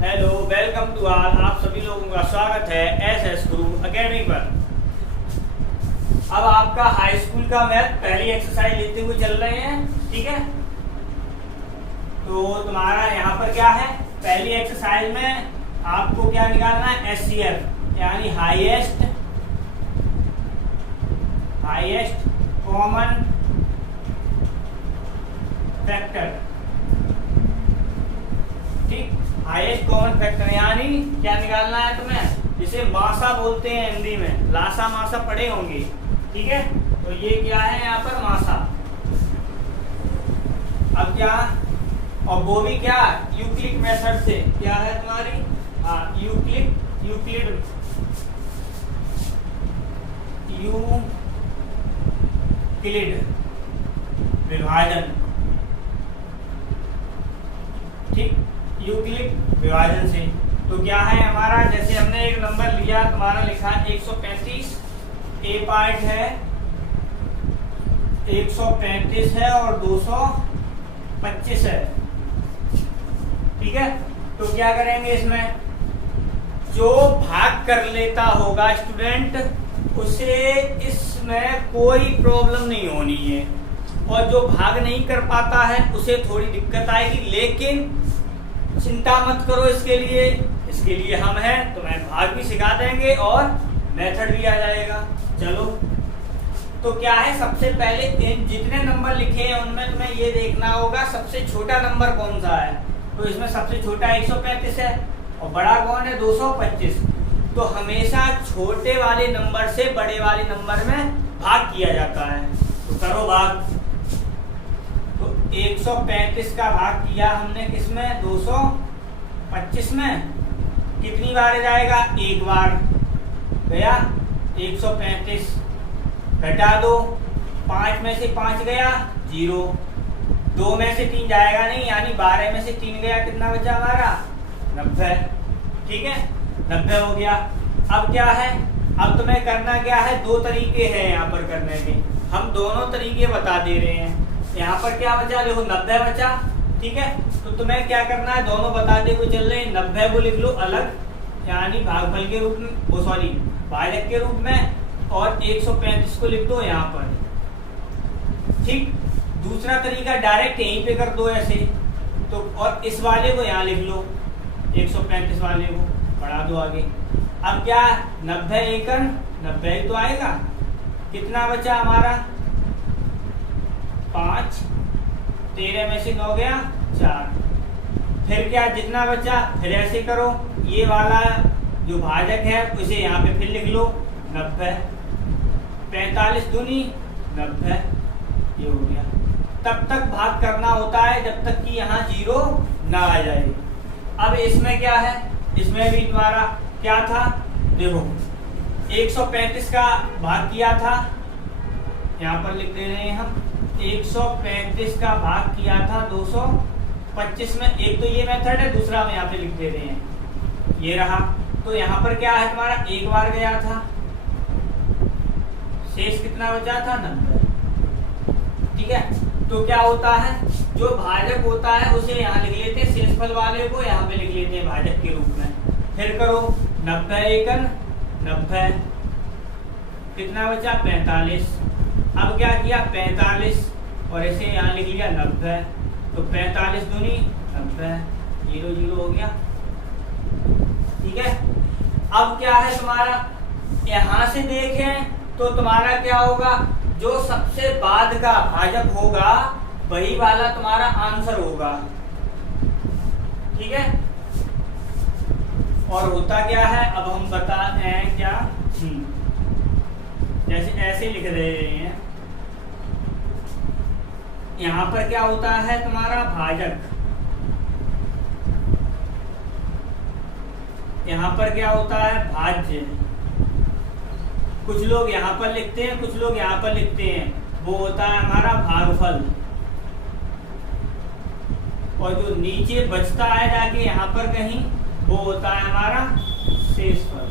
Hello, welcome to all. आप सभी लोगों का स्वागत है एस गुरु एकेडमी पर। अब आपका हाई स्कूल का मैथ पहली एक्सरसाइज लेते हुए चल रहे हैं, ठीक है। तो तुम्हारा यहाँ पर क्या है, पहली एक्सरसाइज में आपको क्या निकालना है, एचसीएफ यानी हाईएस्ट कॉमन फैक्टर। ठीक, हाईएस्ट कॉमन फैक्टर यानी क्या निकालना है तुम्हें, जिसे मासा बोलते हैं हिंदी में, लासा मासा पढ़े होंगे, ठीक है। तो ये क्या है यहाँ पर, मासा। अब क्या, और वो भी क्या, यूक्लिड मेथड से। क्या है तुम्हारी, यूक्लिड विभाजन। ठीक, यूक्लिड विभाजन से। तो क्या है हमारा, जैसे हमने एक नंबर लिया, तुम्हारा लिखा 135, ए पार्ट है 135 है और 225 है, ठीक है। तो क्या करेंगे, इसमें जो भाग कर लेता होगा स्टूडेंट, उसे इसमें कोई प्रॉब्लम नहीं होनी है, और जो भाग नहीं कर पाता है उसे थोड़ी दिक्कत आएगी, लेकिन चिंता मत करो। इसके लिए हम हैं, तुम्हें भाग भी सिखा देंगे और मेथड भी आ जाएगा। चलो, तो क्या है, सबसे पहले इन जितने नंबर लिखे हैं उनमें तुम्हें ये देखना होगा सबसे छोटा नंबर कौन सा है। तो इसमें सबसे छोटा 135 है और बड़ा कौन है, 225। तो हमेशा छोटे वाले नंबर से बड़े वाले नंबर में भाग किया जाता है। तो करो भाग। तो 135 का भाग किया हमने किसमें, 225 में। कितनी बार जाएगा, एक बार गया 135, घटा दो, 5 में से 5 गया 0, 2 में से 3 जाएगा नहीं, यानी 12 में से 3 गया, कितना बचा हमारा, 90। ठीक है, 90 हो गया। अब क्या है, अब तुम्हें करना क्या है, दो तरीके हैं यहाँ पर करने के, हम दोनों तरीके बता दे रहे हैं। यहाँ पर क्या बचा, देखो 90 बचा, ठीक है। तो तुम्हें क्या करना है, दोनों बताते हुए चल रहे हैं। 90 को लिख लो अलग, यानी भागफल के रूप में, वो सॉरी भाजक के रूप में, और 135 को लिख दो यहाँ पर। ठीक, दूसरा तरीका डायरेक्ट यहीं पे कर दो ऐसे, तो और इस वाले को यहाँ लिख लो, 135 वाले को बढ़ा दो आगे। अब क्या, 90 एकन 90 तो आएगा, कितना बचा हमारा, 5, 13 में से 9 गया 4। फिर क्या, जितना बचा फिर ऐसे करो, ये वाला जो भाजक है उसे यहाँ पे फिर लिख लो 90, 45 दूनी 90, ये हो गया। तब तक भाग करना होता है जब तक कि यहाँ 0 ना आ जाए। अब इसमें क्या है, इसमें भी तुम्हारा क्या था, देखो 135 का भाग किया था, यहाँ पर लिख दे रहे हैं हम, 135 का भाग किया था 225 में। एक तो ये मेथड है, दूसरा हम यहाँ पे लिख दे रहे हैं, ये रहा। तो यहाँ पर क्या है तुम्हारा, एक बार गया था, शेष कितना बचा था, 90, ठीक है। तो क्या होता है, जो भाजक होता है उसे यहाँ लिख लेते हैं, शेषफल वाले को यहाँ पे लिख लेते हैं भाजक के रूप में। फिर करो 90 एकन 90, कितना बचा, 45। अब क्या किया, 45 और इसे यहाँ लिख लिया 90, तो 45 दूनी 90, 0 0 हो गया, ठीक है। अब क्या है तुम्हारा, यहाँ से देखें तो तुम्हारा क्या होगा, जो सबसे बाद का भाजक होगा वही वाला तुम्हारा आंसर होगा, ठीक है। और होता क्या है, अब हम बताते हैं क्या, जैसे ऐसे लिख रहे हैं, यहाँ पर क्या होता है तुम्हारा भाजक, यहाँ पर क्या होता है भाज्य। कुछ लोग यहाँ पर लिखते हैं, कुछ लोग यहाँ पर लिखते हैं, वो होता है हमारा भागफल। और जो नीचे बचता है जाके यहाँ पर कहीं, वो होता है हमारा शेषफल।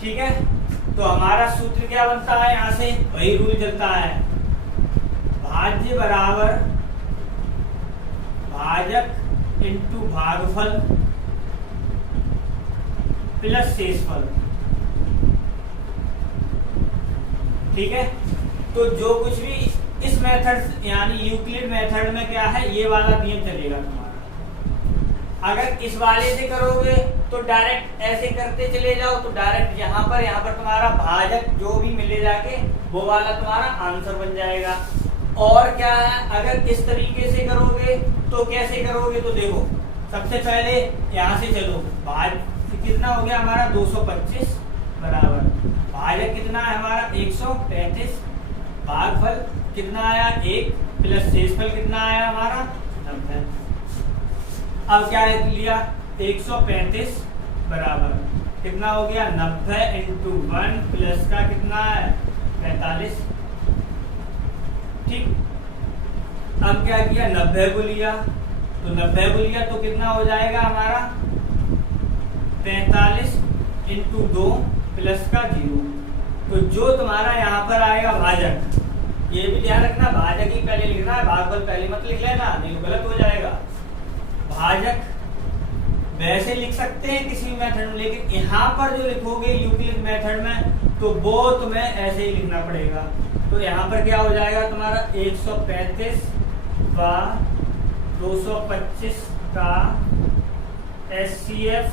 ठीक है, तो हमारा सूत्र क्या बनता है, यहाँ से वही रूल चलता है, भाज्य बराबर भाजक इंटू भागफल प्लस शेषफल। ठीक है, तो जो कुछ भी इस मेथड यानी यूक्लिड मेथड में क्या है, ये वाला नियम चलेगा तुम्हारा। अगर इस वाले से करोगे तो डायरेक्ट ऐसे करते चले जाओ, तो डायरेक्ट यहाँ पर तुम्हारा भाजक जो भी मिले जाके वो वाला तुम्हारा आंसर बन जाएगा। और क्या है, अगर इस तरीके से करोगे तो कैसे करोगे, तो देखो सबसे पहले यहाँ से चलो, भाज कितना हो गया हमारा 225 बराबर भाजक कितना है हमारा 135, भागफल कितना आया 1 प्लस शेषफल कितना आया हमारा 90। अब क्या लिया 135 बराबर कितना हो गया 90 इंटू 1 प्लस का कितना है 45। ठीक, अब क्या किया 90 को लिया, तो 90 को लिया तो कितना हो जाएगा हमारा 45 इंटू 2 प्लस का 0। तो जो तुम्हारा यहाँ पर आएगा भाजक, ये भी ध्यान रखना भाजक ही पहले लिखना है, भागफल पहले मत लिख लेना, नहीं तो गलत हो जाएगा। भाजक वैसे लिख सकते हैं किसी भी मेथड में, लेकिन यहाँ पर जो लिखोगे यूक्लिड मेथड में तो वो तुम्हें ऐसे ही लिखना पड़ेगा। तो यहाँ पर क्या हो जाएगा तुम्हारा 135 व 225 का HCF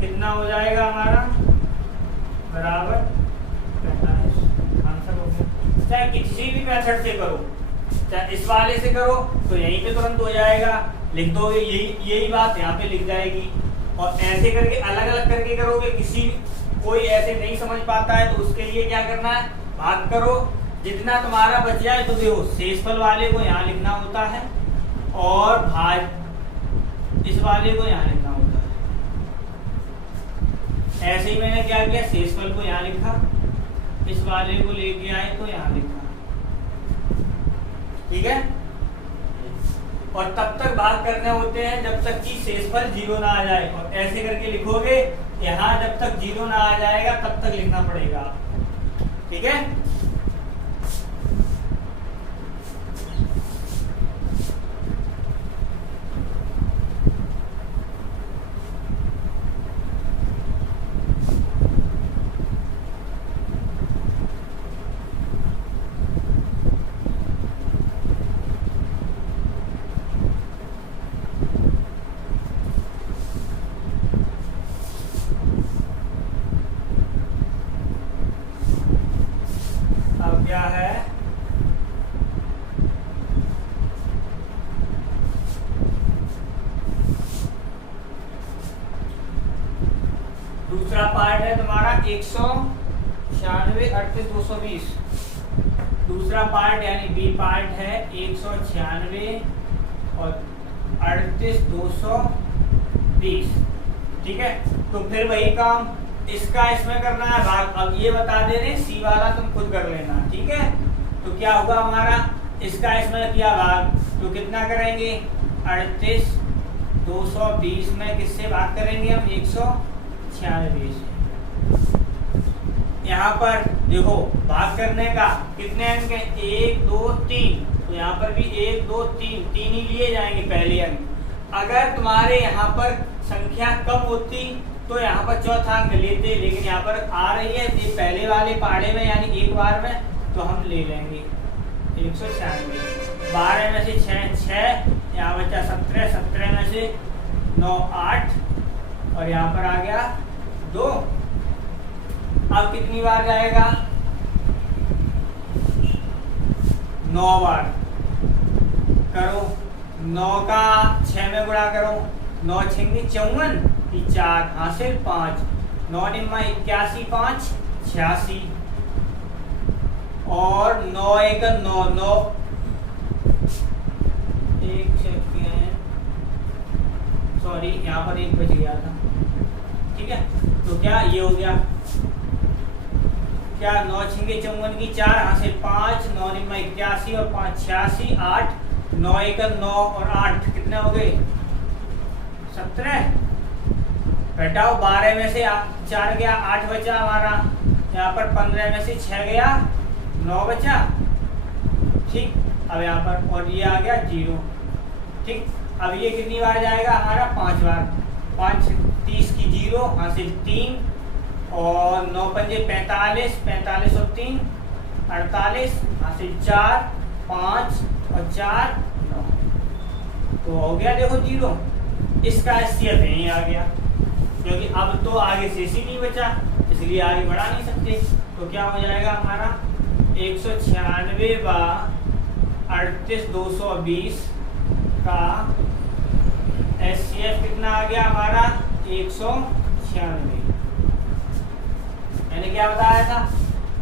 कितना हो जाएगा हमारा बराबर 45। आंसर हो गया। चाहे किसी भी मेथड से करो, चाहे इस वाले से करो तो यहीं पे तुरंत हो जाएगा, लिख दोगे यही बात यहाँ पे लिख जाएगी। और ऐसे करके अलग अलग करके करोगे, कोई ऐसे नहीं समझ पाता है तो उसके लिए क्या करना है, भाग करो, जितना तुम्हारा बच जाए तो देखो शेषफल वाले को यहाँ लिखना होता है और भाज इस वाले को यहाँ लिखना होता है। ऐसे ही मैंने क्या किया, शेषफल को यहाँ लिखा, इस वाले को लेके आए तो यहाँ लिखा। ठीक है, और तब तक भाग करने होते हैं जब तक कि शेषफल 0 ना आ जाए। और ऐसे करके लिखोगे, यहाँ जब तक 0 ना आ जाएगा तब तक लिखना पड़ेगा। ठीक है, क्या है दूसरा पार्ट है तुम्हारा 196 38 220। दूसरा पार्ट यानी बी पार्ट है 196 और 38 220। ठीक है, तो फिर वही काम इसका इसमें करना है भाग। अब ये बता दे रहे सी वाला तुम खुद कर लेना। ठीक है, तो क्या होगा हमारा, इसका इसमें किया भाग तो कितना करेंगे 38 220 में किससे भाग करेंगे हम 196 से। यहाँ पर देखो भाग करने का कितने अंक है 1 2 3, तो यहाँ पर भी 1 2 3 तीन ही लिए जाएंगे पहले अंक। अगर तुम्हारे यहाँ पर संख्या कम होती तो यहाँ पर चौथा अंक लेते, लेकिन यहाँ पर आ रही है ये पहले वाले पाड़े में यानी एक बार में, तो हम ले लेंगे 196। 12 में से 6 यहाँ बचा 17, 17 में से 9 8 और यहाँ पर आ गया 2। अब कितनी बार जाएगा 9 बार। करो 9 का 6 में गुणा करो, 9 6 54, 4 हासिल 5, 9 निम्मा 81 5 86 और 9 1 9 9 एक सेकेंड सॉरी यहाँ पर एक बच गया था। ठीक है, तो क्या ये हो गया क्या 9 6 54 की 4 हासिल 5, 9 निम्मा 81 और 5 86 8, 9 1 9 और 8 कितने हो गए 17। घटाओ 12 में से 4 गया 8 बचा हमारा, यहाँ पर 15 में से 6 गया 9 बचा। ठीक, अब यहाँ पर और ये आ गया 0। ठीक, अब ये कितनी बार जाएगा हमारा 5 बार। 5 30 की 0, हासिल 3 और 9 पंजे 45, 45 और 3 48, हासिल 4, 5 और 4 9। तो हो गया देखो 0। इसका एचसीएफ यहीं आ गया, क्योंकि अब तो आगे शेष ही नहीं बचा, इसलिए आगे बढ़ा नहीं सकते। तो क्या हो जाएगा हमारा 196 बार 38220 का एचसीएफ कितना आ गया हमारा 196। मैंने क्या बताया था,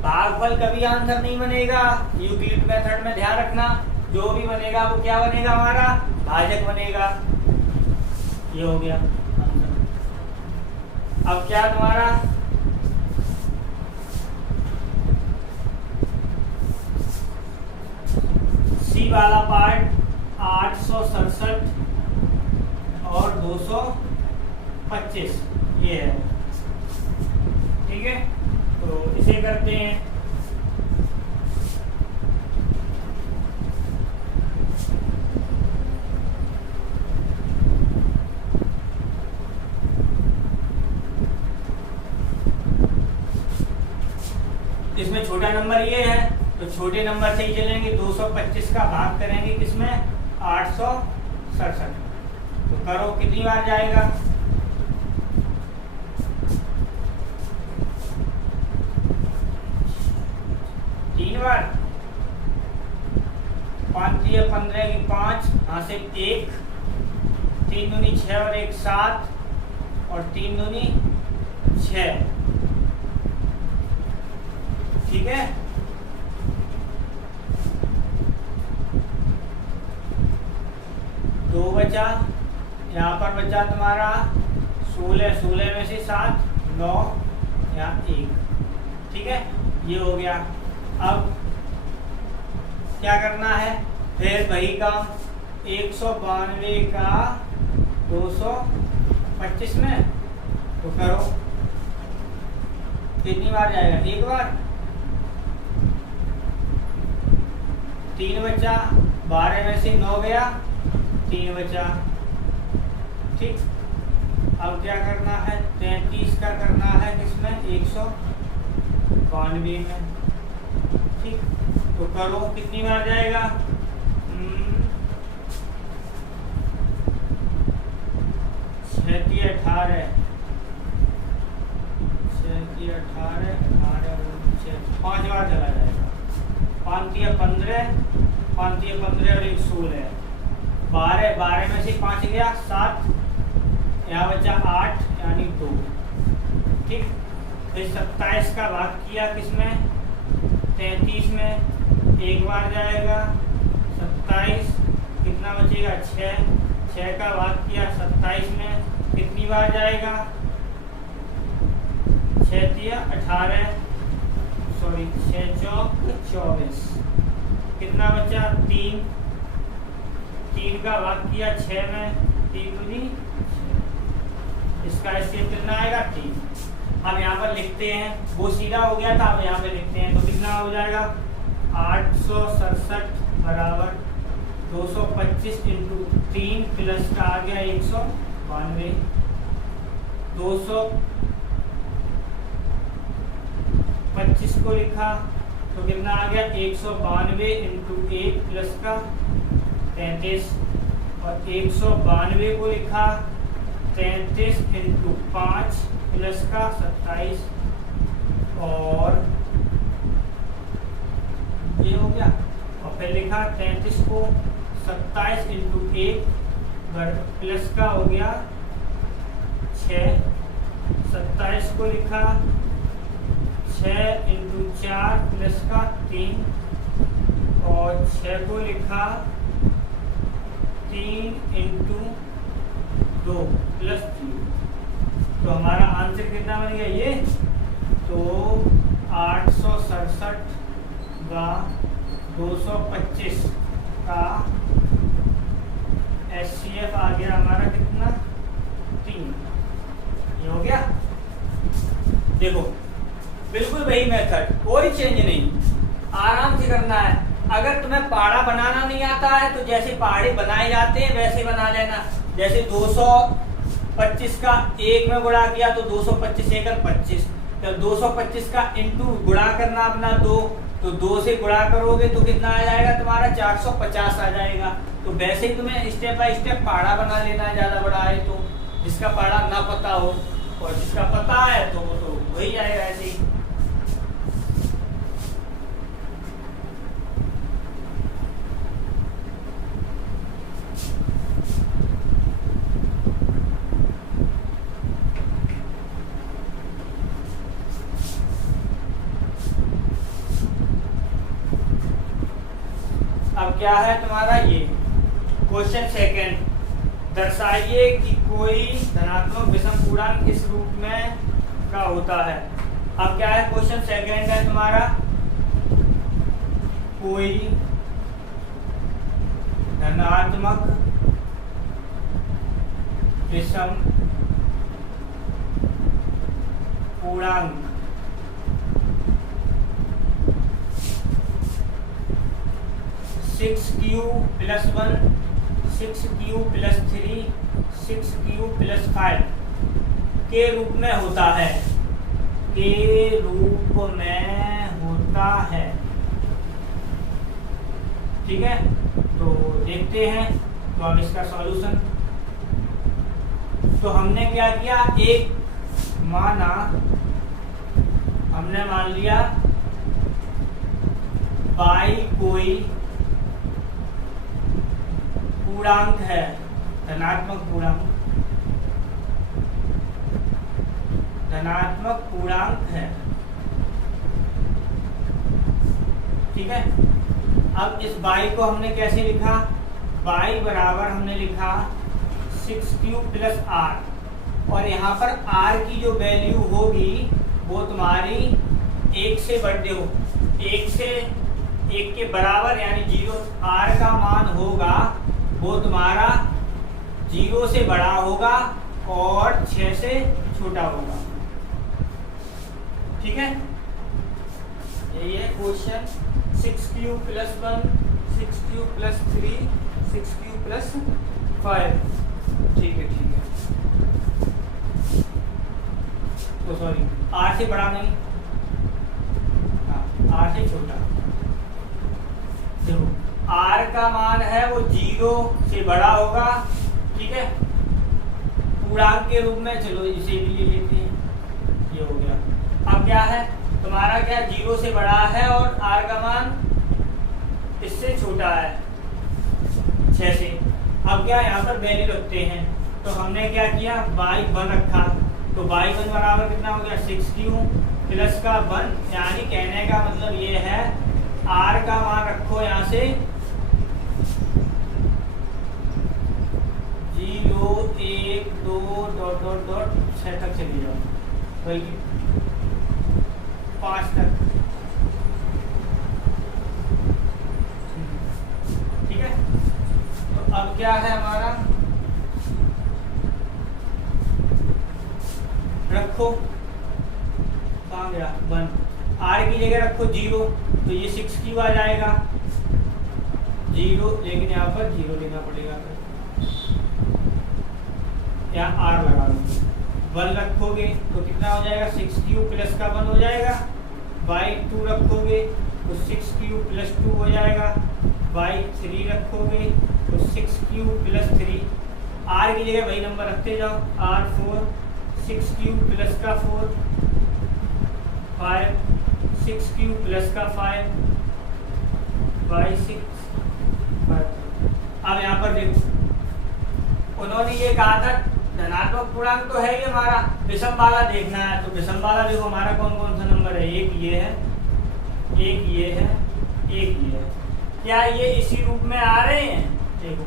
भागफल कभी आंसर नहीं बनेगा। यूक्लिड मेथड में ध्यान रखना, जो भी बनेगा वो क्या बनेगा हमारा भाजक बनेगा। ये हो गया आंसर। अब क्या तुम्हारा सी वाला पार्ट 867 और 225 ये है, ठीक है। तो इसे करते हैं। इसमें छोटा नंबर ये है, तो छोटे नंबर से ही चलेंगे। 225 का भाग करेंगे किसमें 867। तो करो कितनी बार जाएगा 3 बार। 5 दिए 15 की 5, यहाँ से 1, 3 दूनी 6 और 1 7 और 3 दूनी 6, ठीक है। दो बचा, यहाँ पर बचा तुम्हारा 16, 16 में से 7 9, यहाँ 1, ठीक है। ये हो गया। अब क्या करना है, फिर वही काम 192 का 225 में तो करो कितनी बार जाएगा, एक बार। 3 बचा, 12 में से 9 गया, 3 बचा, ठीक। अब क्या करना है 33 का करना है किसमें 192 में, ठीक। तो करो कितनी बार जाएगा 18 18 5 बार चला जाएगा। 5 15, 5 15 और 1 16, 12, 12 में से 5 गया 7, यहाँ बचा 8 यानी 2, ठीक। फिर 27 का भाग किया किसमें 33 में, एक बार जाएगा 27, कितना बचेगा 6, 6 का भाग किया 27 में, कितनी बार जाएगा 6 18, सॉरी 6 चौक 24, कितना बचा 3, 3 का भाग किया 6 में, 3 दूनी, इसका एचसीएफ कितना आएगा 3। अब यहाँ पर लिखते हैं, वो सीधा हो गया था, अब यहाँ पे लिखते हैं। तो कितना हो जाएगा 867 बराबर 225 इंटू 3 प्लस का आ गया 192, 225 को लिखा तो कितना आ गया 192 इंटू 1 प्लस का 33, और 192 को लिखा 33 इंटू 5 प्लस का 27, और ये हो गया। और फिर लिखा 33 को 27 इंटू 1 प्लस का हो गया 6, 27 को लिखा 6 इंटू 4 प्लस का 3, और 6 को लिखा 3 इंटू 2 प्लस 3। तो हमारा आंसर कितना बन गया ये, तो 867 का 225 का एचसीएफ आ गया हमारा कितना 3। ये हो गया। देखो बिल्कुल वही मेथड, कोई चेंज नहीं, आराम से करना है। अगर तुम्हें पहाड़ा बनाना नहीं आता है तो जैसे पहाड़े बनाए जाते हैं वैसे बना लेना। जैसे 225 का 1 में गुणा किया तो 225 एकड़ 25, तो 225 का इंटू गुणा करना अपना 2, तो 2 से गुणा करोगे तो कितना आ जाएगा तुम्हारा 450 आ जाएगा। तो वैसे ही तुम्हें स्टेप बाय स्टेप पहाड़ा बना लेना है, ज्यादा बड़ा है तो, जिसका पहाड़ा ना पता हो, और जिसका पता है तो वो तो वही आएगा ऐसे ही। अब क्या है तुम्हारा ये क्वेश्चन सेकंड, दर्शाइए कि कोई धनात्मक विषम पूर्णांक इस रूप में का होता है। अब क्या है क्वेश्चन सेकंड है तुम्हारा, कोई धनात्मक विषम पूर्णांक six Q plus 1, 6q plus 3, 6q plus 5 के रूप में होता है, के रूप में होता है। ठीक है, तो देखते हैं तो अब इसका सॉल्यूशन। तो हमने क्या किया, एक माना, हमने मान लिया बाई कोई पूर्णांक है, धनात्मक पूर्णांक, धनात्मक पूर्णांक है। ठीक है, अब इस बाई को हमने कैसे लिखा, बाई बराबर हमने लिखा 6q प्लस r, और यहाँ पर r की जो वैल्यू होगी वो तुम्हारी 1 से बढ़ हो, 1 से 1 के बराबर यानी 0, r का मान होगा वो तुम्हारा 0 से बड़ा होगा और 6 से छोटा होगा। ठीक है, यही है question. 6q plus 1, 6q plus 3, 6q plus 5। ठीक है, ठीक है, तो सॉरी r से बड़ा नहीं, हाँ r से छोटा। देखो r का मान है वो 0 से बड़ा होगा। ठीक है, पूर्णांक के रूप में, चलो इसे भी ले लेते हैं, ये हो गया। अब क्या है तुम्हारा, क्या 0 से बड़ा है और r का मान इससे छोटा है 6 से। अब क्या यहाँ पर वैल्यू रखते हैं, तो हमने क्या किया, y1 रखा, तो y1 बराबर कितना हो गया 6q प्लस का 1, यानी कहने का मतलब ये है r का मान रखो यहाँ से 0, 1, 2 डॉट डॉट डॉट 6 तक चली जाओ, बल्कि 5 तक। ठीक है, तो अब क्या है हमारा, रखो कहाँ गया 1, r की जगह रखो 0, तो ये 6q आ जाएगा 0, लेकिन यहाँ पर 0 लेना पड़ेगा, यहाँ r लगा दो। 1 रखोगे तो कितना हो जाएगा, 6q प्लस का 1 हो जाएगा। y2 रखोगे तो 6q प्लस 2 हो जाएगा। y3 रखोगे तो 6q प्लस 3, r की जगह वही नंबर रखते जाओ, r4, 6q प्लस का 4, 5, 6q प्लस का 5, y6, 5। अब यहाँ पर देखो, उन्होंने ये कहा था धनात्मक पूर्णांक तो है ये हमारा, विषम वाला देखना है, तो विषम वाला देखो हमारा कौन कौन सा नंबर है, एक ये है, एक ये है, एक ये है। क्या ये इसी रूप में आ रहे हैं, देखो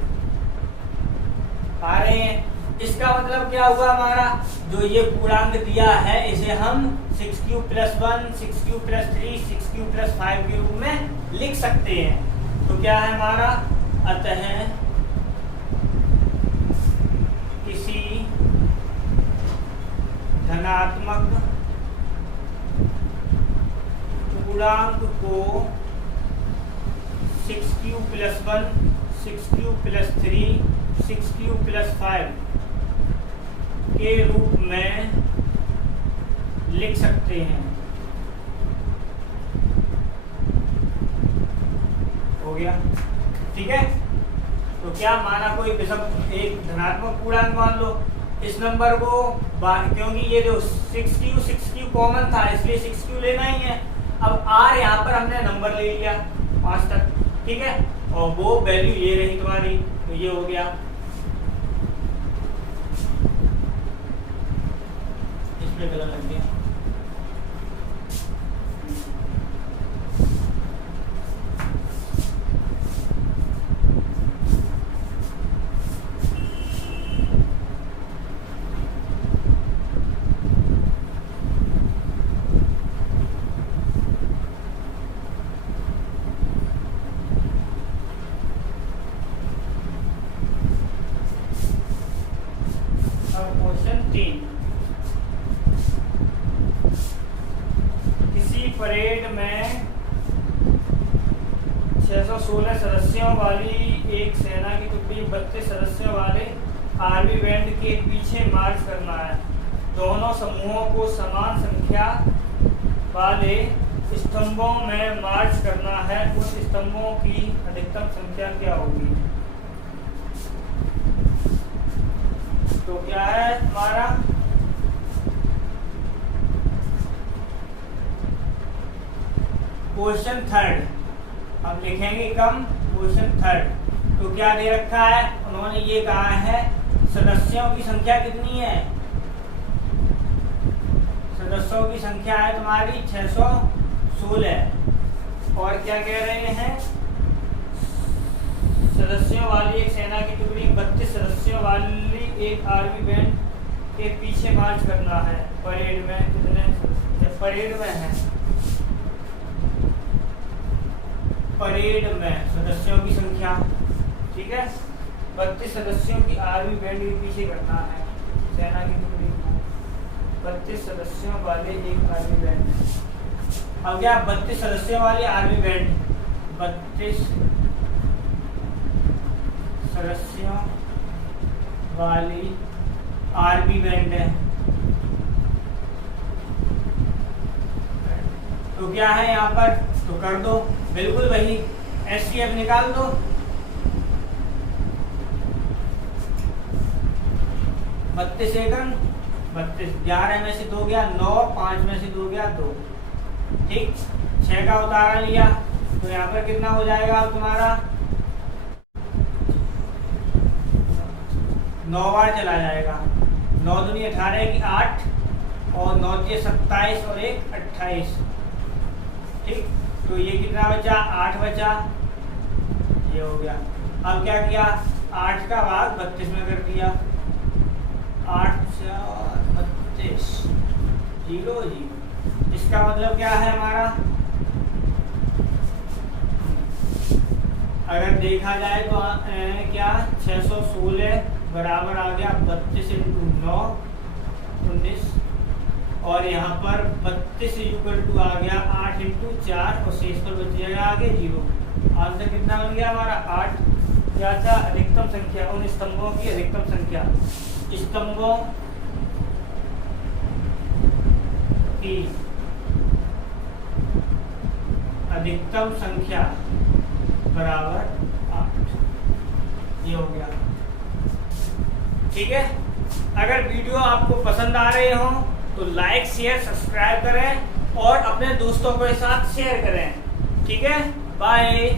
आ रहे हैं। इसका मतलब क्या हुआ, हमारा जो ये पूर्णांक दिया है इसे हम 6q plus 1, 6q plus 3, 6q plus 5 के रूप में लिख सकते हैं। तो क्या है हमारा, अतः किसी धनात्मक पूर्णांक को 6 प्लस 1, 6 प्लस 3, 6 प्लस 5 के रूप में लिख सकते हैं। हो गया, ठीक है। तो क्या माना, कोई विषम एक धनात्मक पूर्णांक मान लो, इस नंबर को क्योंकि ये जो 6Q कॉमन था इसलिए 6Q लेना ही है। अब R यहाँ पर हमने नंबर ले लिया 5 तक, ठीक है, और वो वैल्यू ये रही तुम्हारी, तो ये हो गया। इसमें गलत लग गया, परेड में 616 सदस्यों वाली एक सेना की टुकड़ी 32 सदस्यों वाले आर्मी बैंड के पीछे मार्च करना है। दोनों समूहों को समान संख्या वाले स्तंभों में मार्च करना है। उन स्तंभों की अधिकतम संख्या क्या होगी? तो क्या है हमारा क्वेश्चन थर्ड, हम लिखेंगे कम क्वेश्चन थर्ड। तो क्या दे रखा है, उन्होंने ये कहा है सदस्यों की संख्या कितनी है, सदस्यों की संख्या है तुम्हारी 616, और क्या कह रहे हैं, सदस्यों वाली एक सेना की टुकड़ी 32 सदस्यों वाली एक आर्मी बैंड के पीछे मार्च करना है। परेड में कितने, परेड में है, परेड में सदस्यों की संख्या, ठीक है, 32 सदस्यों की आर्मी बैंड के पीछे करना है सेना की टुकड़ी को, 32 सदस्यों वाले एक आर्मी बैंड। अब क्या 32 सदस्यों वाली आर्मी बैंड, 32 सदस्यों वाली आर्मी बैंड है। तो क्या है यहाँ पर, तो कर दो बिल्कुल वही, एसटीएफ निकाल दो, बत्तीस एकम 32, 11 में से 2 गया 9, 5 में से 2 गया 2, ठीक, 6 का उतारा लिया, तो यहाँ पर कितना हो जाएगा तुम्हारा 9 बार चला जाएगा, 9 दूनी 18 की 8, और 9 के 27 और 1 28, ठीक। तो ये कितना बचा, 8 बचा, ये हो गया। अब क्या किया, 8 का भाग 32 में कर दिया, 8 4 32, 0 0। इसका मतलब क्या है हमारा, अगर देखा जाए तो क्या 616 बराबर आ गया 32 × 9 19, और यहाँ पर 32 = आ गया 8 × 4, और शेष पर बच जाएगा आगे 0। आंसर कितना बन गया हमारा 8। क्या था, अधिकतम संख्या, उन स्तंभों की अधिकतम संख्या, स्तंभों की अधिकतम संख्या बराबर 8, ये हो गया, ठीक है। अगर वीडियो आपको पसंद आ रहे हो तो लाइक शेयर सब्सक्राइब करें और अपने दोस्तों के साथ शेयर करें, ठीक है। बाय।